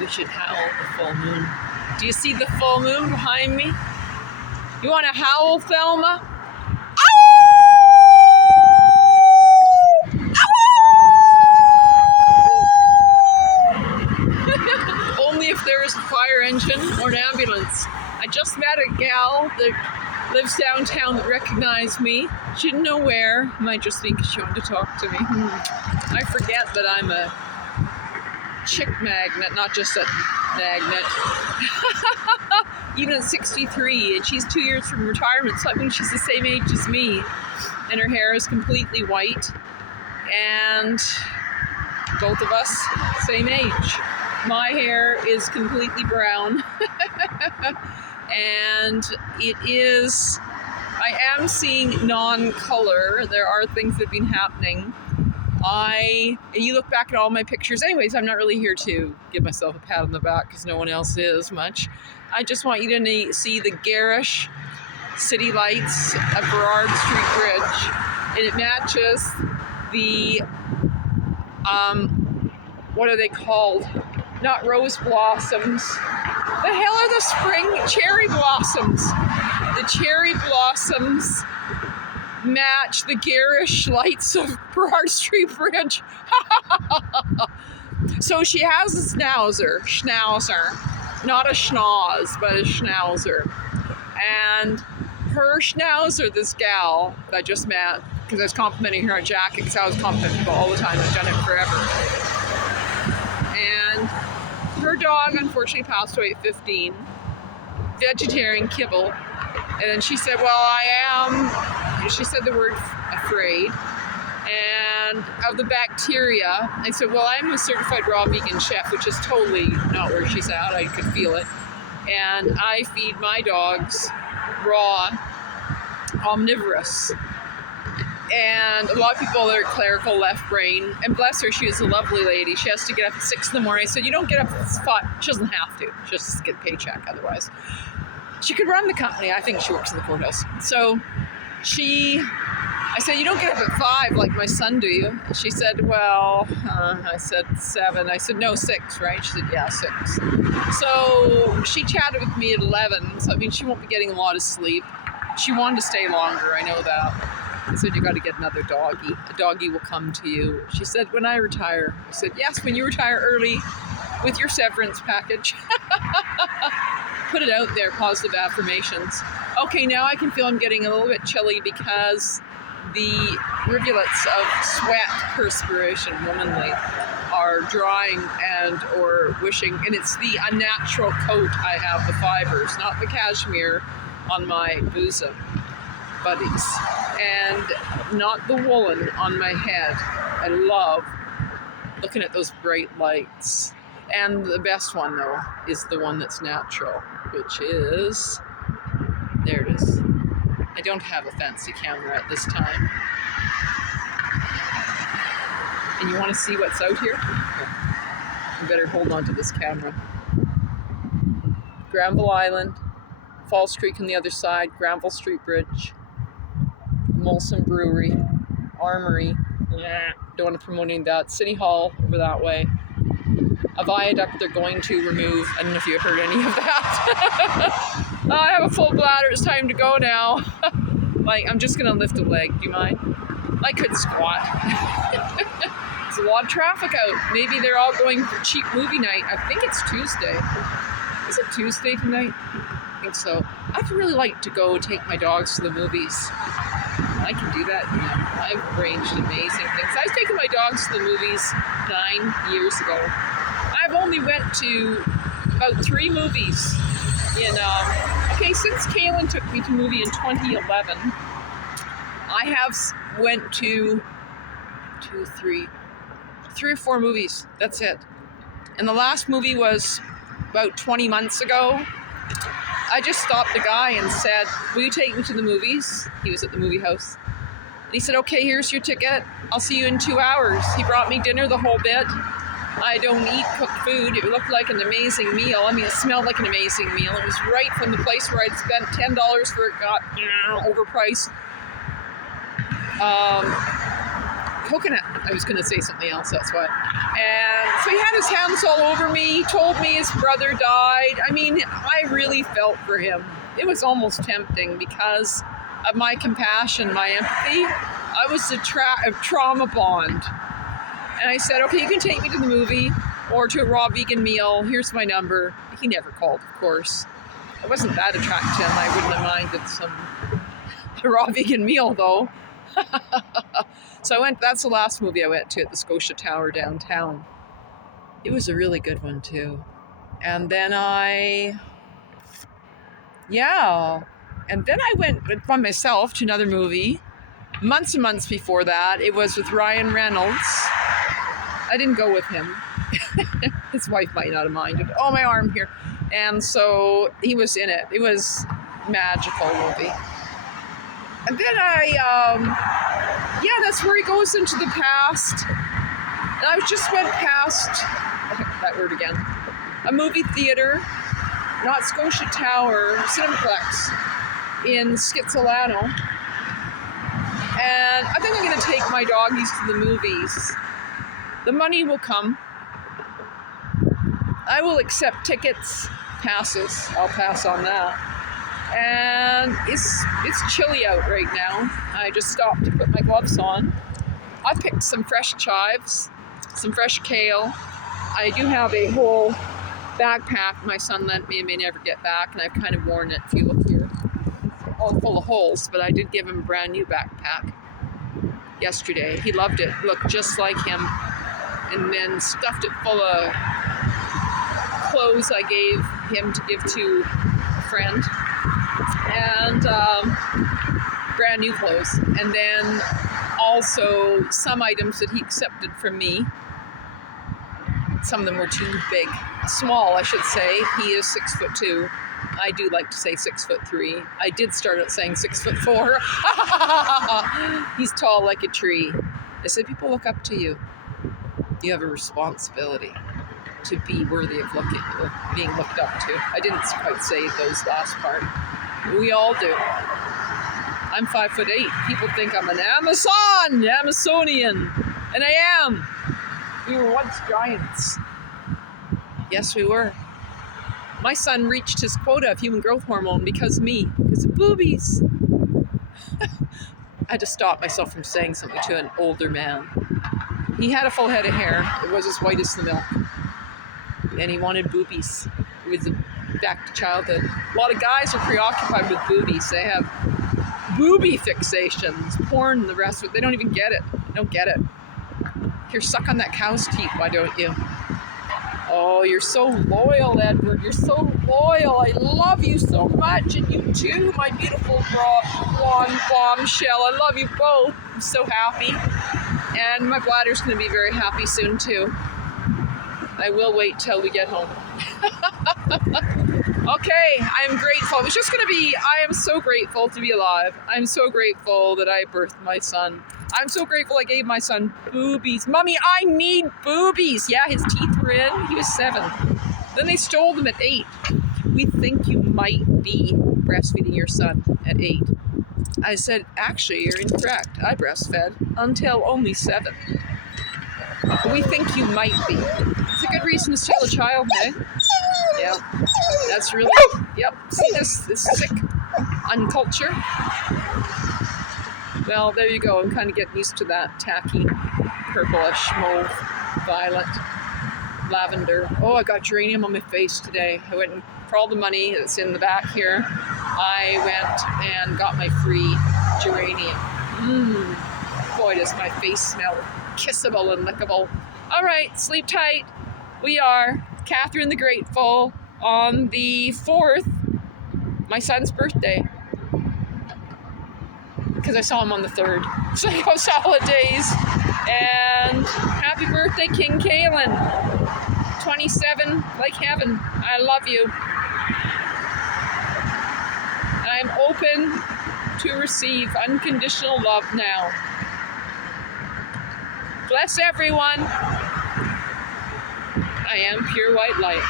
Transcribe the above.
We should howl the full moon. Do you see the full moon behind me? You want to howl, Thelma? Only if there is a fire engine or an ambulance. I just met a gal that lives downtown that recognized me. She didn't know where. Might just think she wanted to talk to me. I forget that I'm a chick magnet, not just a magnet. Even at 63, and she's 2 years from retirement, so I mean she's the same age as me, and her hair is completely white, and both of us same age. My hair is completely brown, and it is, I am seeing non-color. There are things that have been happening. You look back at all my pictures. Anyways, I'm not really here to give myself a pat on the back because no one else is much. I just want you to see the garish city lights at Burrard Bridge, and it matches the, what are they called? Not rose blossoms. The hell are the spring cherry blossoms? The cherry blossoms match the garish lights of Burrard Bridge. So she has a schnauzer, not a schnoz, but a schnauzer. And her schnauzer, this gal that I just met, because I was complimenting her on jacket, because I was complimenting people all the time, I've done it forever. And her dog unfortunately passed away at 15, vegetarian kibble. And then she said, she said the word afraid, and of the bacteria. I said, well, I'm a certified raw vegan chef, which is totally not where she's at. I could feel it. And I feed my dogs raw, omnivorous. And a lot of people that are clerical left brain, and bless her, she is a lovely lady. She has to get up at 6 in the morning. I said, you don't get up at 5. She doesn't have to. She just get a paycheck otherwise. She could run the company. I think she works in the courthouse. So I said, you don't get up at 5 like my son, do you? And she said, well, I said 7. I said, no, 6, right? She said, yeah, 6. So she chatted with me at 11. So I mean, she won't be getting a lot of sleep. She wanted to stay longer, I know that. I said, you got to get another doggy. A doggy will come to you. She said, when I retire. I said, yes, when you retire early with your severance package. Put it out there, positive affirmations. Okay, now I can feel I'm getting a little bit chilly because the rivulets of sweat, perspiration, womanly, are drying and or wishing, and it's the unnatural coat I have, the fibers, not the cashmere on my bosom buddies, and not the woolen on my head. I love looking at those bright lights. And the best one, though, is the one that's natural, which is, there it is. I don't have a fancy camera at this time. And you want to see what's out here? You better hold on to this camera. Granville Island, Falls Creek on the other side, Granville Street Bridge, Molson Brewery, Armory, don't want to promote any of that, City Hall over that way. A viaduct they're going to remove. I don't know if you heard any of that. I have a full bladder. It's time to go now. Like, I'm just going to lift a leg. Do you mind? I could squat. There's a lot of traffic out. Maybe they're all going for cheap movie night. I think it's Tuesday. Is it Tuesday tonight? I think so. I'd really like to go take my dogs to the movies. I can do that. Yeah. I've arranged amazing things. I was taking my dogs to the movies 9 years ago. I've only went to about 3 movies since Kaylin took me to a movie in 2011, I have went to 3 or 4 movies. That's it. And the last movie was about 20 months ago. I just stopped a guy and said, will you take me to the movies? He was at the movie house. And he said, okay, here's your ticket. I'll see you in 2 hours. He brought me dinner, the whole bit. I don't eat cooked food. It looked like an amazing meal. I mean, it smelled like an amazing meal. It was right from the place where I'd spent $10 for it, got overpriced. Coconut I was going to say something else, that's why. And so he had his hands all over me. He told me his brother died. I mean, I really felt for him. It was almost tempting because of my compassion, my empathy. I was a trauma bond. And I said, okay, you can take me to the movie or to a raw vegan meal. Here's my number. He never called, of course. I wasn't that attracted to him. I wouldn't have minded some raw vegan meal, though. So that's the last movie I went to at the Scotia Tower downtown. It was a really good one, too. And then I went by myself to another movie. Months and months before that, it was with Ryan Reynolds. I didn't go with him. His wife might not have minded. Oh, my arm here. And so he was in it. It was a magical movie. And then that's where he goes into the past. And I just went past, that word again, a movie theater, not Scotia Tower, Cinemaplex in Skitsalano. And I think I'm going to take my doggies to the movies. The money will come. I will accept tickets, passes. I'll pass on that. And it's chilly out right now. I just stopped to put my gloves on. I picked some fresh chives, some fresh kale. I do have a whole backpack my son lent me and may never get back, and I've kind of worn it if you look here. It's all full of holes, but I did give him a brand new backpack yesterday. He loved it. Looked just like him. And then stuffed it full of clothes I gave him to give to a friend. And brand new clothes. And then also some items that he accepted from me. Some of them were too big. Small, I should say. He is 6'2". I do like to say 6'3". I did start out saying 6'4". He's tall like a tree. I said, people look up to you. You have a responsibility to be worthy of being looked up to. I didn't quite say those last part. We all do. I'm 5'8". People think I'm an Amazonian, and I am. We were once giants. Yes, we were. My son reached his quota of human growth hormone because of boobies. I had to stop myself from saying something to an older man. He had a full head of hair. It was as white as the milk. And he wanted boobies. It was back to childhood. A lot of guys are preoccupied with boobies. They have booby fixations, porn, the rest of it. They don't even get it. They don't get it. Here, suck on that cow's teat, why don't you? Oh, you're so loyal, Edward. You're so loyal. I love you so much. And you too, my beautiful blonde bombshell. I love you both. I'm so happy. And my bladder's going to be very happy soon, too. I will wait till we get home. Okay, I am grateful. It was just going to be, I am so grateful to be alive. I'm so grateful that I birthed my son. I'm so grateful I gave my son boobies. Mommy, I need boobies. Yeah, his teeth were in. He was 7. Then they stole them at 8. We think you might be breastfeeding your son at 8. I said, actually, you're incorrect. I breastfed until only 7. But we think you might be. It's a good reason to steal a child, eh? Yeah, that's really, yep. See this sick unculture? Well, there you go. I'm kind of getting used to that tacky, purplish, mauve, violet, lavender. Oh, I got geranium on my face today. I went and for all the money that's in the back here, I went and got my free geranium. Boy, does my face smell kissable and lickable. All right, sleep tight. We are Catherine the Grateful on the 4th, my son's birthday. Because I saw him on the 3rd. So it goes holidays. And happy birthday, King Kalen. 27, like heaven. I love you. I'm open to receive unconditional love now. Bless everyone. I am pure white light.